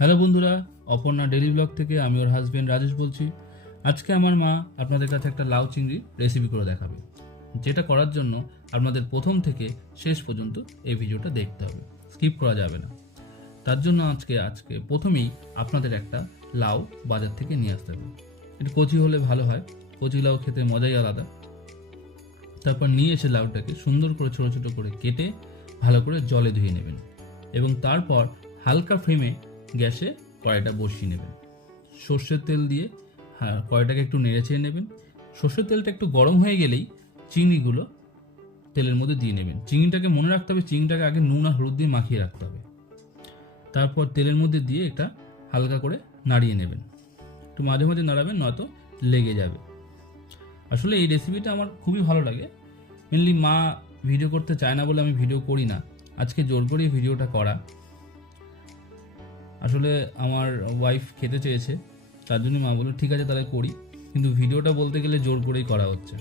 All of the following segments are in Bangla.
হ্যালো বন্ধুরা, অপর্ণা ডেলি ব্লগ থেকে আমি ওর হাজবেন্ড রাজেশ বলছি। আজকে আমার মা আপনাদের কাছে একটা লাউ চিংড়ি রেসিপি করে দেখাবে, যেটা করার জন্য আপনাদের প্রথম থেকে শেষ পর্যন্ত এই ভিডিওটা দেখতে হবে, স্কিপ করা যাবে না। তার জন্য আজকে প্রথমেই আপনাদের একটা লাউ বাজার থেকে নিয়ে আসতে হবে। একটু কচি হলে ভালো হয়, কচি লাউ খেতে মজাই আলাদা। তারপর নিয়ে এসে লাউটাকে সুন্দর করে ছোটো ছোটো করে কেটে ভালো করে জলে ধুয়ে নেবেন এবং তারপর হালকা ফ্লেমে গ্যাসে কড়াইটা বসিয়ে নেবেন। সর্ষের তেল দিয়ে কড়াইটাকে একটু নেড়ে চেড়ে নেবেন। সর্ষের তেলটা একটু গরম হয়ে গেলেই চিংড়িগুলো তেলের মধ্যে দিয়ে নেবেন। চিংড়িটাকে মনে রাখতে হবে, চিংড়িটাকে আগে নুন আর হলুদ দিয়ে মাখিয়ে রাখতে হবে। তারপর তেলের মধ্যে দিয়ে এটা হালকা করে নাড়িয়ে নেবেন। একটু মাঝে মাঝে নাড়াবেন, নয়তো লেগে যাবে। আসলে এই রেসিপিটা আমার খুবই ভালো লাগে। মেনলি মা ভিডিও করতে চায় না বলে আমি ভিডিও করি না, আজকে জোর করে ভিডিওটা করা। আসলে আমার ওয়াইফ খেতে চেয়েছে, তার জন্য মা বলল ঠিক আছে তাহলে করি, কিন্তু ভিডিওটা বলতে গেলে জোর করেই করা হচ্ছে।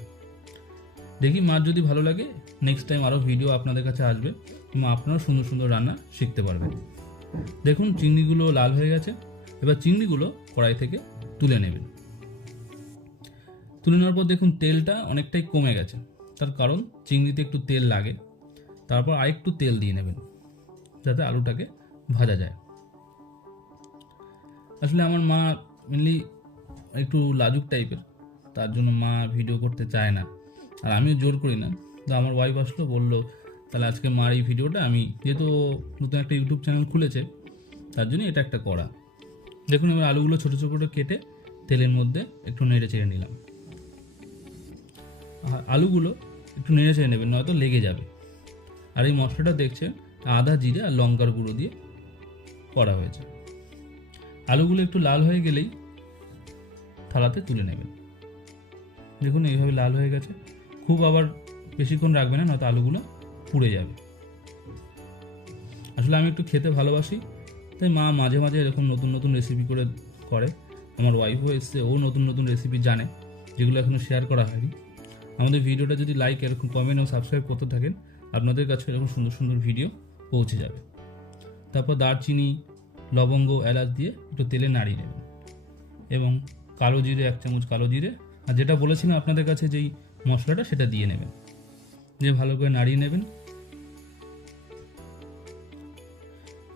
দেখি মার যদি ভালো লাগে, নেক্সট টাইম আরও ভিডিও আপনাদের কাছে আসবে এবং আপনারাও সুন্দর সুন্দর রান্না শিখতে পারবেন। দেখুন চিংড়িগুলো লাল হয়ে গেছে, এবার চিংড়িগুলো কড়াই থেকে তুলে নেবেন। তুলে নেওয়ার পর দেখুন তেলটা অনেকটাই কমে গেছে, তার কারণ চিংড়িতে একটু তেল লাগে। তারপর আরেকটু তেল দিয়ে নেবেন যাতে আলুটাকে ভাজা যায়। আসলে আমার মা মেনলি একটু লাজুক টাইপের, তার জন্য মা ভিডিও করতে চায় না, আর আমিও জোর করি না। তো আমার ওয়াইফ আসলো, বললো তাহলে আজকে মার এই ভিডিওটা, আমি যেহেতু নতুন একটা ইউটিউব চ্যানেল খুলেছে তার জন্য এটা একটা করা। দেখুন এবার আলুগুলো ছোটো ছোটো করে কেটে তেলের মধ্যে একটু নেড়ে চেড়ে নিলাম। আলুগুলো একটু নেড়ে চেড়ে নেবেন, নয়তো লেগে যাবে। আর এই মশলাটা দেখছেন আদা জিরে আর লঙ্কার গুঁড়ো দিয়ে করা হয়েছে। আলুগুলো একটু লাল হয়ে গেলেই থালাতে তুলে নেবেন। দেখুন এইভাবে লাল হয়ে গেছে, খুব আবার বেশিক্ষণ রাখবে না, নয়তো আলুগুলো পুড়ে যাবে। আসলে আমি একটু খেতে ভালোবাসি, তাই মা মাঝে মাঝে এরকম নতুন নতুন রেসিপি করে। আমার ওয়াইফও এসছে, ও নতুন নতুন রেসিপি জানে, যেগুলো এখনও শেয়ার করা হয়নি। আমাদের ভিডিওটা যদি লাইক, এরকম কমেন্ট ও সাবস্ক্রাইব করতে থাকেন, আপনাদের কাছে এরকম সুন্দর সুন্দর ভিডিও পৌঁছে যাবে। তারপর দারচিনি, লবঙ্গ, এলাচ দিয়ে একটু তেলে নাড়িয়ে নেবেন এবং কালো জিরে 1 চামচ কালো জিরে, আর যেটা বলেছিলাম আপনাদের কাছে যেই মশলাটা, সেটা দিয়ে নেবেন, দিয়ে ভালো করে নাড়িয়ে নেবেন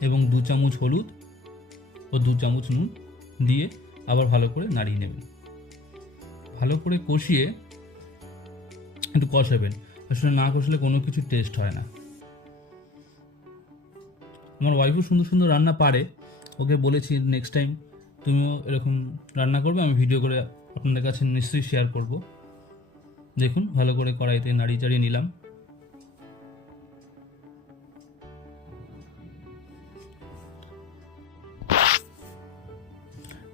এবং 2 চামচ হলুদ ও 2 চামচ নুন দিয়ে আবার ভালো করে নাড়িয়ে নেবেন। ভালো করে কষিয়ে একটু কষাবেন, আসলে না কষলে কোনো কিছু টেস্ট হয় না। আমার ওয়াইফও সুন্দর সুন্দর রান্না পারে, ওকে বলেছি নেক্সট টাইম তুমিও এরকম রান্না করবে, আমি ভিডিও করে আপনাদের কাছে নিশ্চয়ই শেয়ার করব। দেখুন ভালো করে কড়াইতে নাড়িয়ে চাড়িয়ে নিলাম।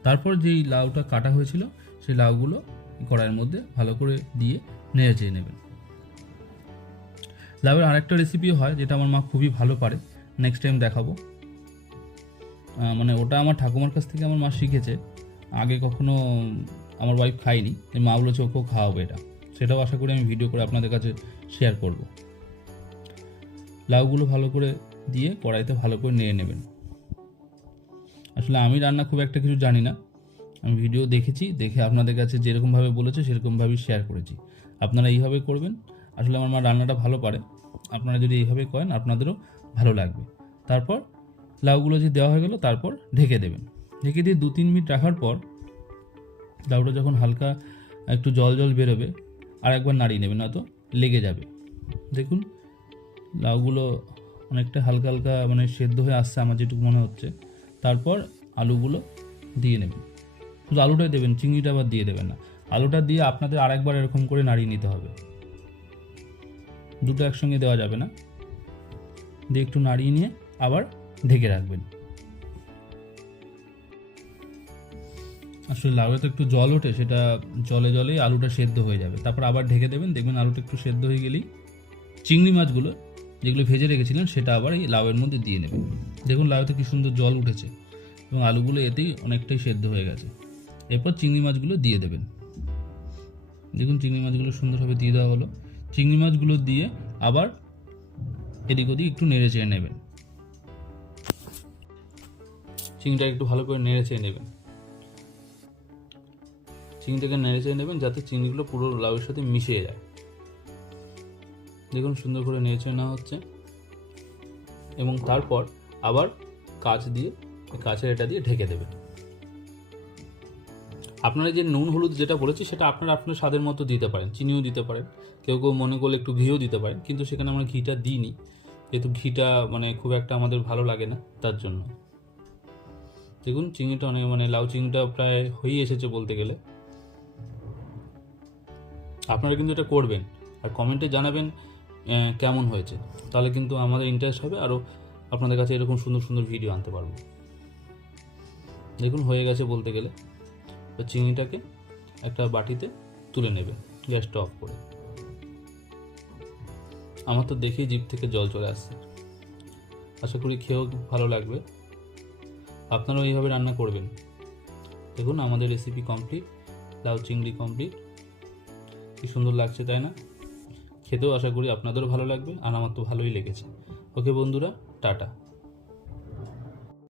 তারপর যেই লাউটা কাটা হয়েছিল সেই লাউগুলো কড়াইয়ের মধ্যে ভালো করে দিয়ে নেড়ে চেড়ে নেবেন। লাউয়ের আরেকটা রেসিপিও হয় যেটা আমার মা খুবই ভালো পারে, নেক্সট টাইম দেখাবো। মানে ওটা আমার ঠাকুমার কাছ থেকে আমার মা শিখেছে, আগে কখনো আমার ওয়াইফ খাইনি, মা বলেছে ওকেও খাওয়াবো এটা, সেটাও আশা করি আমি ভিডিও করে আপনাদের কাছে শেয়ার করব। লাউগুলো ভালো করে দিয়ে কড়াইতে ভালো করে নেড়ে নেবেন। আসলে আমি রান্না খুব একটা কিছু জানি না, আমি ভিডিও দেখেছি, দেখে আপনাদের কাছে যেরকমভাবে বলেছে সেরকমভাবেই শেয়ার করেছি। আপনারা এইভাবে করবেন। আসলে আমার মা রান্নাটা ভালো পারে, আপনারা যদি এইভাবে করেন আপনাদেরও ভালো লাগবে। তারপর লাউগুলো যে দেওয়া হয়ে গেল, তারপর ঢেকে দেবেন। ঢেকে দিয়ে 2-3 মিনিট রাখার পর লাউটা যখন হালকা একটু জল জল বেরোবে, আর একবার নাড়িয়ে নেবেন, নয়তো লেগে যাবে। দেখুন লাউগুলো অনেকটা হালকা হালকা মানে সেদ্ধ হয়ে আসছে আমার যেটুকু মনে হচ্ছে। তারপর আলুগুলো দিয়ে নেবেন, শুধু আলুটাই দেবেন, চিংড়িটা আবার দিয়ে দেবেন না। আলুটা দিয়ে আপনাদের আরেকবার এরকম করে নাড়িয়ে নিতে হবে, দুটো একসঙ্গে দেওয়া যাবে না। দিয়ে একটু নাড়িয়ে নিয়ে আবার ঢেকে রাখবেন। আসলে লাউয়ে তো একটু জল ওঠে, সেটা জলে জলেই আলুটা সেদ্ধ হয়ে যাবে। তারপর আবার ঢেকে দেবেন, দেখবেন আলুটা একটু সেদ্ধ হয়ে গেলেই চিংড়ি মাছগুলো যেগুলো ভেজে রেখেছিলেন সেটা আবার এই লাউয়ের মধ্যে দিয়ে নেবেন। দেখুন লাউতে কি সুন্দর জল উঠেছে এবং আলুগুলো এতেই অনেকটাই সেদ্ধ হয়ে গেছে। এরপর চিংড়ি মাছগুলো দিয়ে দেবেন। দেখুন চিংড়ি মাছগুলো সুন্দরভাবে দিয়ে দেওয়া হলো। চিংড়ি মাছগুলো দিয়ে আবার এদিক ওদিক একটু নেড়ে চেড়ে নেবেন। চিংড়িটা একটু ভালো করে নেড়ে চেড়ে নেবেন। চিংড়িটাকে নেড়ে চেড়ে নেবেন যাতে চিংড়িগুলো পুরো লাউয়ের সাথে মিশিয়ে যায়। দেখুন সুন্দর করে নেড়ে চেড়ে নেওয়া হচ্ছে, এবং তারপর আবার কাঁচের এটা দিয়ে ঢেকে দেবেন। আপনারা যে নুন হলুদ যেটা বলেছি সেটা আপনারা আপনার স্বাদের মতো দিতে পারেন, চিনিও দিতে পারেন, কেউ কেউ মনে করলে একটু ঘিও দিতে পারেন, কিন্তু সেখানে আমরা ঘিটা দিইনি, যেহেতু ঘিটা খুব একটা আমাদের ভালো লাগে না, তার জন্য। দেখুন চিংড়িটা লাউ চিংড়িটা প্রায় হয়েই এসেছে বলতে গেলে। আপনারা কিন্তু এটা করবেন আর কমেন্টে জানাবেন কেমন হয়েছে, তাহলে কিন্তু আমাদের ইন্টারেস্ট হবে, আরও আপনাদের কাছে এরকম সুন্দর সুন্দর ভিডিও আনতে পারবো। দেখুন হয়ে গেছে বলতে গেলে। তো চিংড়িটাকে একটা বাটিতে তুলে নেবে, গ্যাসটা অফ করে। আমার তো দেখেই জিভ থেকে জল চলে আসছে। আশা করি খেয়েও ভালো লাগবে, আপনারাও এইভাবে রান্না করবেন। দেখুন আমাদের রেসিপি কমপ্লিট, লাউ চিংড়ি কমপ্লিট। কি সুন্দর লাগছে তাই না? খেতেও আশা করি আপনাদেরও ভালো লাগবে, আর আমার তো ভালোই লেগেছে। ওকে বন্ধুরা, টাটা।